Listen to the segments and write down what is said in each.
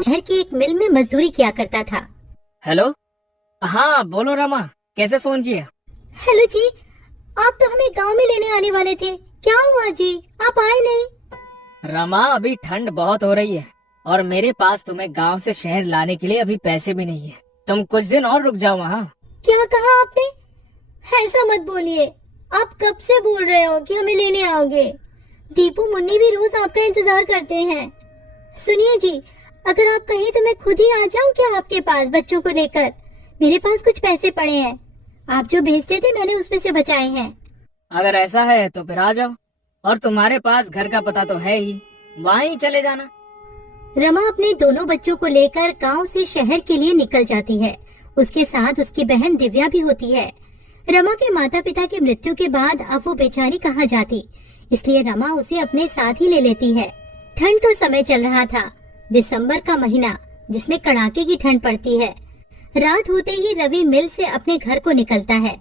शहर की एक मिल में मजदूरी किया करता था। हेलो। हाँ बोलो रमा, कैसे फोन किया? हेलो जी, आप तो हमें गांव में लेने आने वाले थे, क्या हुआ जी, आप आए नहीं? रमा अभी ठंड बहुत हो रही है और मेरे पास तुम्हें गांव से शहर लाने के लिए अभी पैसे भी नहीं है। तुम कुछ दिन और रुक जाओ वहाँ। क्या कहा आपने? ऐसा मत बोलिए, आप कब से बोल रहे हो कि हमें लेने आओगे? दीपू मुन्नी भी रोज आपका इंतजार करते हैं। सुनिए जी, अगर आप कहें तो मैं खुद ही आ जाऊं क्या आपके पास बच्चों को लेकर? मेरे पास कुछ पैसे पड़े हैं, आप जो भेजते थे मैंने उसमें से बचाए हैं। अगर ऐसा है तो फिर आ जाओ, और तुम्हारे पास घर का पता तो है ही, वहाँ ही चले जाना। रमा अपने दोनों बच्चों को लेकर गांव से शहर के लिए निकल जाती है। उसके साथ उसकी बहन दिव्या भी होती है। रमा के माता पिता की मृत्यु के बाद अब वो बेचारी कहाँ जाती, इसलिए रमा उसे अपने साथ ही ले लेती है। ठंड का समय चल रहा था, दिसंबर का महीना, जिसमें कड़ाके की ठंड पड़ती है। रात होते ही रवि मिल से अपने घर को निकलता है।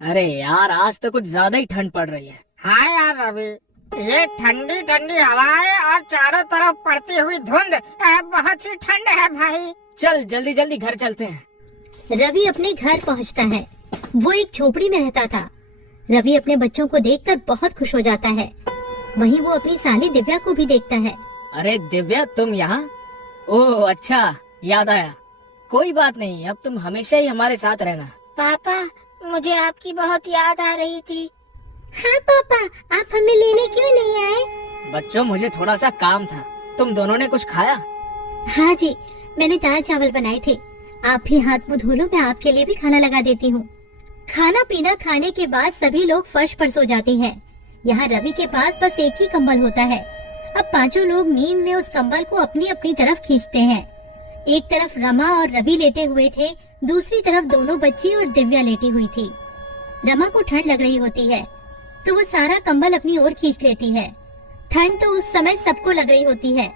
अरे यार, आज तो कुछ ज्यादा ही ठंड पड़ रही है। हाँ यार रवि, ये ठंडी ठंडी हवाएं और चारों तरफ पड़ती हुई धुंध, बहुत सी ठंड है भाई। चल जल्दी जल्दी घर चलते हैं। रवि अपने घर पहुंचता है। वो एक झोपड़ी में रहता था। रवि अपने बच्चों को देखकर बहुत खुश हो जाता है। वहीं वो अपनी साली दिव्या को भी देखता है। अरे दिव्या, तुम यहाँ? ओह अच्छा, याद आया। कोई बात नहीं, अब तुम हमेशा ही हमारे साथ रहना। पापा, मुझे आपकी बहुत याद आ रही थी। हाँ पापा, आप हमें लेने क्यों नहीं आए? बच्चों, मुझे थोड़ा सा काम था। तुम दोनों ने कुछ खाया? हाँ जी, मैंने दाल चावल बनाए थे। आप भी हाथ मुंह धो लो, मैं आपके लिए भी खाना लगा देती हूँ। खाना पीना खाने के बाद सभी लोग फर्श पर सो जाते हैं। यहाँ रवि के पास बस एक ही कंबल होता है। अब पांचों लोग नींद में उस कंबल को अपनी अपनी तरफ खींचते हैं। एक तरफ रमा और रवि लेटे हुए थे, दूसरी तरफ दोनों बच्ची और दिव्या लेटी हुई थी। रमा को ठंड लग रही होती है तो वो सारा कंबल अपनी ओर खींच लेती है। ठंड तो उस समय सबको लग रही होती है,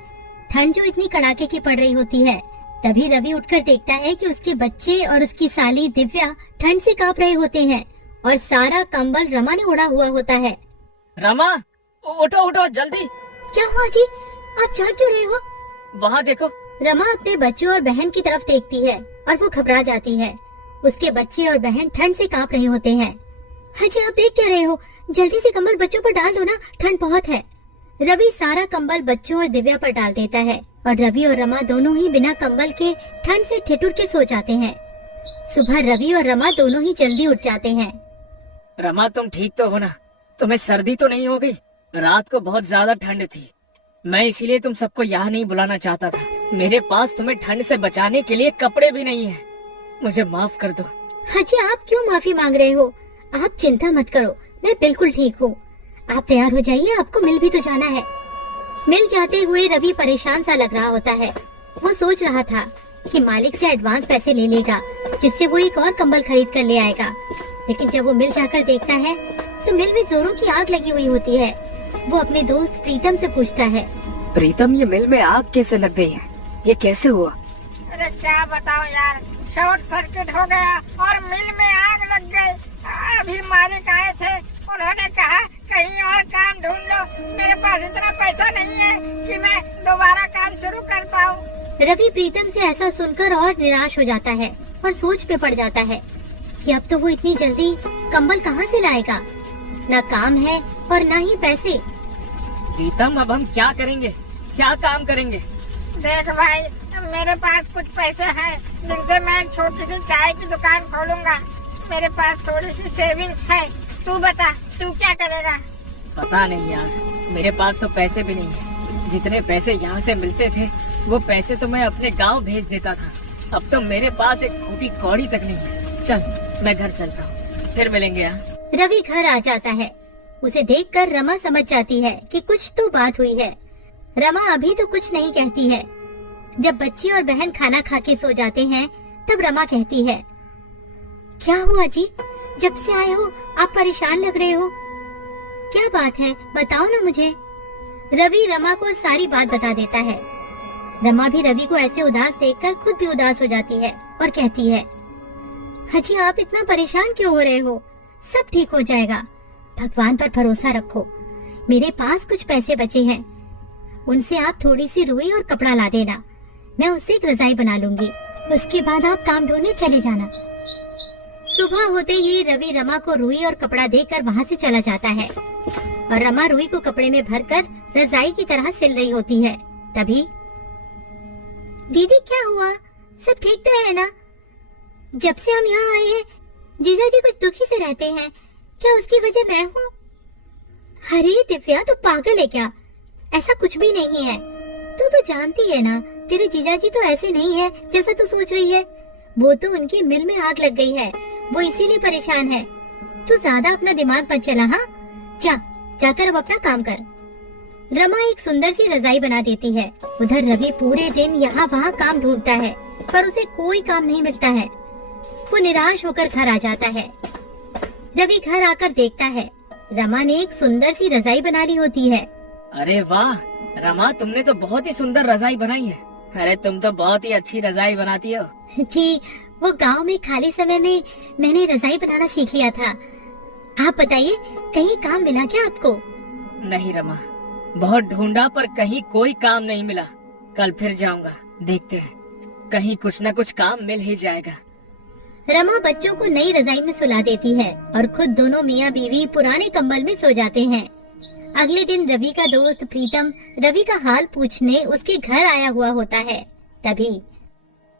ठंड जो इतनी कड़ाके की पड़ रही होती है। तभी रवि उठकर देखता है कि उसके बच्चे और उसकी साली दिव्या ठंड से कांप रहे होते हैं और सारा कंबल रमा ने ओढ़ा हुआ होता है। रमा, उठो उठो जल्दी। क्या हुआ जी, आप जाग क्यों रहे हो? वहाँ देखो। रमा अपने बच्चों और बहन की तरफ देखती है और वो घबरा जाती है। उसके बच्चे और बहन ठंड से कांप रहे होते हैं। हाँ जी, आप देख क्या रहे हो? जल्दी से कंबल बच्चों पर डाल दो ना, ठंड बहुत है। रवि सारा कंबल बच्चों और दिव्या पर डाल देता है और रवि और रमा दोनों ही बिना कंबल के ठंड से ठिठुर के सो जाते हैं। सुबह रवि और रमा दोनों ही जल्दी उठ जाते हैं। रमा, तुम ठीक तो हो ना? तुम्हें सर्दी तो नहीं हो गई? रात को बहुत ज्यादा ठंड थी, मैं इसीलिए तुम सबको यहाँ नहीं बुलाना चाहता था। मेरे पास तुम्हें ठंड से बचाने के लिए कपड़े भी नहीं है, मुझे माफ कर दो। हाँ जी, आप क्यों माफी मांग रहे हो? आप चिंता मत करो, मैं बिल्कुल ठीक हूँ। आप तैयार हो जाइए, आपको मिल भी तो जाना है। मिल जाते हुए रवि परेशान सा लग रहा होता है। वो सोच रहा था कि मालिक से एडवांस पैसे ले लेगा, जिससे वो एक और कंबल खरीद कर ले आएगा। लेकिन जब वो मिल जाकर देखता है तो मिल में जोरों की आग लगी हुई होती है। वो अपने दोस्त प्रीतम से पूछता है, प्रीतम, ये मिल में आग कैसे लग गई है? ये कैसे हुआ? अरे क्या बताओ यार, शॉर्ट सर्किट हो गया और मिल में आग लग गई। अभी मालिक आए थे, उन्होंने कहा कहीं और काम ढूंढ लो। मेरे पास इतना पैसा नहीं है कि मैं दोबारा काम शुरू कर पाऊँ। रवि प्रीतम से ऐसा सुनकर और निराश हो जाता है और सोच में पड़ जाता है कि अब तो वो इतनी जल्दी कंबल कहाँ से लाएगा। न काम है और न ही पैसे। प्रीतम, अब हम क्या करेंगे, क्या काम करेंगे? देख भाई, मेरे पास कुछ पैसे हैं जिनसे मैं एक छोटी सी चाय की दुकान खोलूंगा। मेरे पास थोड़ी सी सेविंग्स है। तू बता, तू क्या करेगा? पता नहीं यार, मेरे पास तो पैसे भी नहीं है। जितने पैसे यहाँ से मिलते थे वो पैसे तो मैं अपने गांव भेज देता था। अब तो मेरे पास एक फूटी कौड़ी तक नहीं है। चल, मैं घर चलता हूँ, फिर मिलेंगे यहाँ। रवि घर आ जाता है। उसे देखकर रमा समझ जाती है कि कुछ तो बात हुई है। रमा अभी तो कुछ नहीं कहती है। जब बच्ची और बहन खाना खा के सो जाते हैं तब रमा कहती है, क्या हुआ जी, जब से आए हो आप परेशान लग रहे हो, क्या बात है, बताओ ना मुझे। रवि रमा को सारी बात बता देता है। रमा भी रवि को ऐसे उदास देखकर खुद भी उदास हो जाती है और कहती है, हाजी आप इतना परेशान क्यों हो रहे हो, सब ठीक हो जाएगा, भगवान पर भरोसा रखो। मेरे पास कुछ पैसे बचे हैं, उनसे आप थोड़ी सी रुई और कपड़ा ला देना। मैं उससे एक रजाई बना लूंगी। उसके बाद आप काम ढूंढने चले जाना। सुबह होते ही रवि रमा को रुई और कपड़ा देकर वहाँ से चला जाता है और रमा रुई को कपड़े में भरकर रजाई की तरह सिल रही होती है। तभी दीदी क्या हुआ, सब ठीक तो है ना? जब से हम यहाँ आए हैं जीजा जी कुछ दुखी से रहते हैं, क्या उसकी वजह मैं हूँ? अरे दिव्या तू पागल है क्या? ऐसा कुछ भी नहीं है। तू तो जानती है ना तेरे जीजा जी तो ऐसे नहीं है जैसा तू सोच रही है। वो तो उनकी मिल में आग लग गई है, वो इसीलिए परेशान है। तू ज्यादा अपना दिमाग मत चला। हाँ जाकर अब अपना काम कर। रमा एक सुंदर सी रजाई बना देती है। उधर रवि पूरे दिन यहाँ वहाँ काम ढूंढता है पर उसे कोई काम नहीं मिलता है। वो निराश होकर घर आ जाता है। रवि घर आकर देखता है रमा ने एक सुंदर सी रजाई बना ली होती है। अरे वाह रमा, तुमने तो बहुत ही सुंदर रजाई बनाई है। अरे तुम तो बहुत ही अच्छी रजाई बनाती हो। जी वो गांव में खाली समय में मैंने रजाई बनाना सीख लिया था। आप बताइए कहीं काम मिला क्या आपको? नहीं रमा, बहुत ढूंढा पर कहीं कोई काम नहीं मिला। कल फिर जाऊंगा, देखते हैं कहीं कुछ न कुछ काम मिल ही जाएगा। रमा बच्चों को नई रजाई में सुला देती है और खुद दोनों मियाँ बीवी पुराने कंबल में सो जाते हैं। अगले दिन रवि का दोस्त प्रीतम रवि का हाल पूछने उसके घर आया हुआ होता है। तभी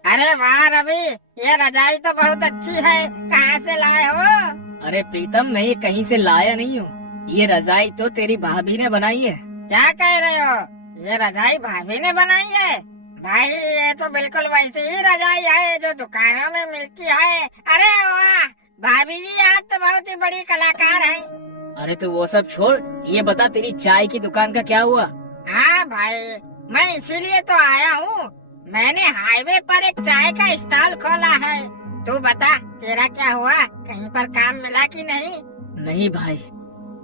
अरे वाह रवि, ये रजाई तो बहुत अच्छी है, कहाँ से लाए हो? अरे प्रीतम, मैं ये कहीं से लाया नहीं हूँ। ये रजाई तो तेरी भाभी ने बनाई है। क्या कह रहे हो? ये रजाई भाभी ने बनाई है? भाई ये तो बिल्कुल वैसी ही रजाई है जो दुकानों में मिलती है। अरे वाह भाभी जी, आप तो बहुत ही बड़ी कलाकार हैं। अरे तो वो सब छोड़, ये बता तेरी चाय की दुकान का क्या हुआ? हाँ भाई, मैं इसीलिए तो आया हूँ। मैंने हाईवे पर एक चाय का स्टॉल खोला है। तू बता तेरा क्या हुआ, कहीं पर काम मिला कि नहीं? नहीं भाई,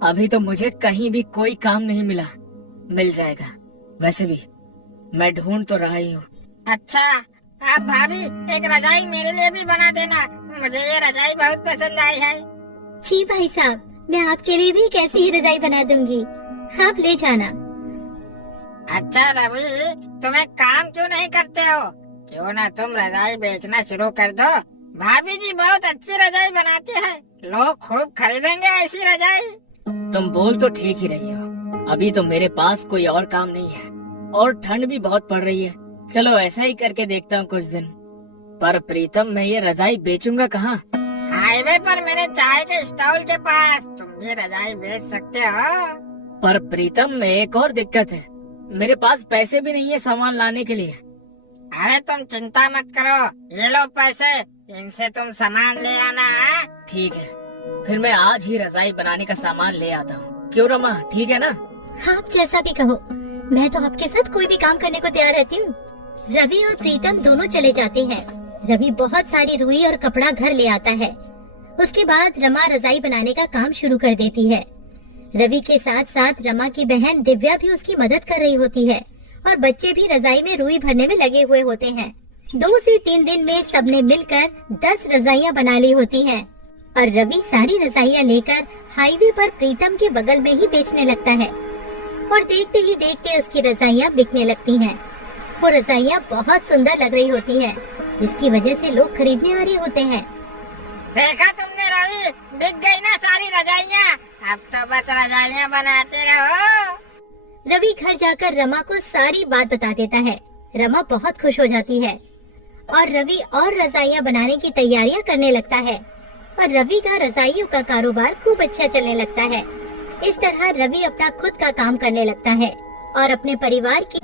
अभी तो मुझे कहीं भी कोई काम नहीं मिला। मिल जाएगा, वैसे भी मैं ढूंढ तो रहा ही हूँ। अच्छा, आप भाभी एक रजाई मेरे लिए भी बना देना, मुझे ये रजाई बहुत पसंद आई है। जी भाई साहब, मैं आपके लिए भी एक ऐसी ही रजाई बना दूंगी, आप ले जाना। अच्छा रवि, तुम एक काम क्यों नहीं करते हो? क्यों ना तुम रजाई बेचना शुरू कर दो। भाभी जी बहुत अच्छी रजाई बनाती है, लोग खूब खरीदेंगे ऐसी रजाई। तुम बोल तो ठीक ही रही हो, अभी तो मेरे पास कोई और काम नहीं है और ठंड भी बहुत पड़ रही है। चलो ऐसा ही करके देखता हूँ कुछ दिन। पर प्रीतम, मैं ये रजाई बेचूंगा कहाँ? हाईवे पर मेरे चाय के स्टॉल के पास तुम ये रजाई बेच सकते हो। पर प्रीतम, एक और दिक्कत है, मेरे पास पैसे भी नहीं है सामान लाने के लिए। अरे तुम चिंता मत करो, ये लो पैसे, इनसे तुम सामान ले आना है। ठीक है, फिर मैं आज ही रजाई बनाने का सामान ले आता हूँ। क्यों रमा, ठीक है ना? आप जैसा भी कहो, मैं तो आपके साथ कोई भी काम करने को तैयार रहती हूँ। रवि और प्रीतम दोनों चले जाते हैं। रवि बहुत सारी रुई और कपड़ा घर ले आता है। उसके बाद रमा रजाई बनाने का काम शुरू कर देती है। रवि के साथ साथ रमा की बहन दिव्या भी उसकी मदद कर रही होती है और बच्चे भी रजाई में रुई भरने में लगे हुए होते हैं। 2 से 3 दिन में सबने मिलकर 10 रजाइयाँ बना ली होती हैं और रवि सारी रजाइयाँ लेकर हाईवे पर प्रीतम के बगल में ही बेचने लगता है और देखते ही देखते उसकी रजाइयाँ बिकने लगती हैं। वो रजाइयाँ बहुत सुंदर लग रही होती हैं, जिसकी वजह से लोग खरीदने आ रहे होते हैं। देखा तुमने रवि, बिक गई ना सारी रजाइयाँ। अब तो बस रजाइयाँ बनाते रहो। रवि घर जाकर रमा को सारी बात बता देता है। रमा बहुत खुश हो जाती है और रवि और रजाइयाँ बनाने की तैयारियां करने लगता है और रवि का रजाइयों का कारोबार खूब अच्छा चलने लगता है। इस तरह रवि अपना खुद का काम करने लगता है और अपने परिवार की